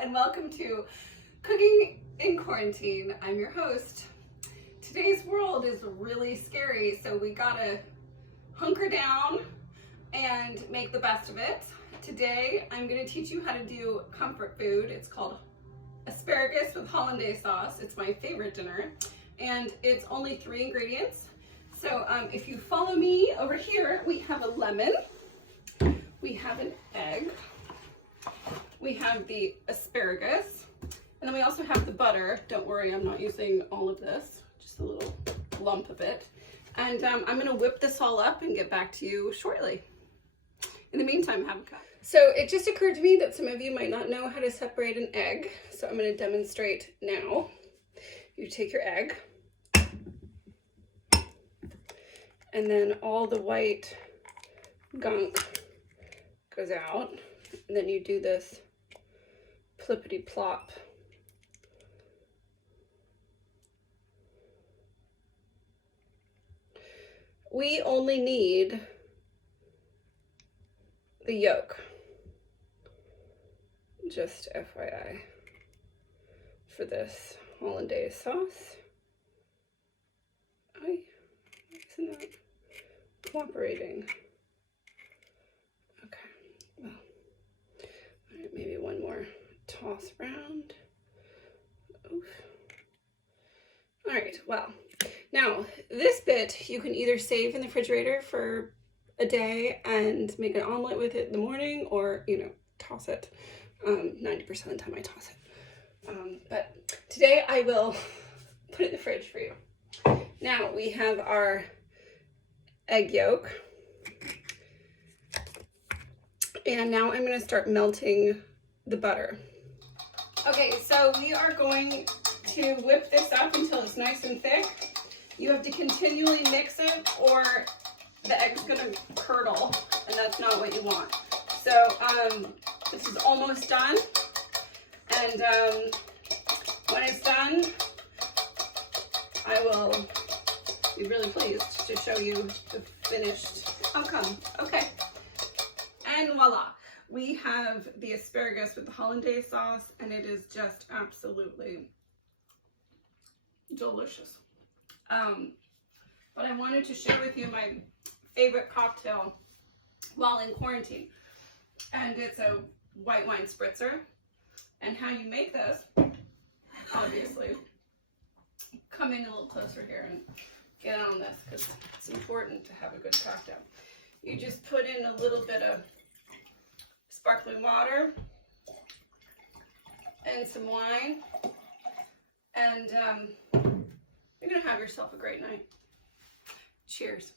and welcome to Cooking in Quarantine. I'm your host. Today's world is really scary, so we gotta hunker down and make the best of it. Today, I'm gonna teach you how to do comfort food. It's called asparagus with Hollandaise sauce. It's my favorite dinner, and it's only 3 ingredients. So if you follow me over here, we have a lemon, we have an egg, we have the asparagus, and then we also have the butter. Don't worry, I'm not using all of this, just a little lump of it. And I'm gonna whip this all up and get back to you shortly. In the meantime, have a cup. So it just occurred to me that some of you might not know how to separate an egg, so I'm gonna demonstrate now. You take your egg, and then all the white gunk goes out, and then you do this plippity plop. We only need the yolk, just FYI, for this Hollandaise sauce. Isn't that cooperating? Okay, well, all right, maybe one more toss around. Oof. All right, well, now this bit you can either save in the refrigerator for a day and make an omelet with it in the morning, or, you know, toss it. 90% of the time I toss it. But today I will put it in the fridge for you. Now we have our egg yolk. And now I'm gonna start melting the butter. Okay, so we are going to whip this up until it's nice and thick. You have to continually mix it or the egg's gonna curdle, and that's not what you want. So this is almost done, and when it's done, I will be really pleased to show you the finished outcome. Okay, and voila, we have the asparagus with the Hollandaise sauce, and it is just absolutely delicious. But I wanted to share with you my favorite cocktail while in quarantine, and it's a white wine spritzer. And how you make this, obviously, come in a little closer here and get on this, because it's important to have a good cocktail. You just put in a little bit of sparkling water and some wine, and you're gonna have yourself a great night. Cheers.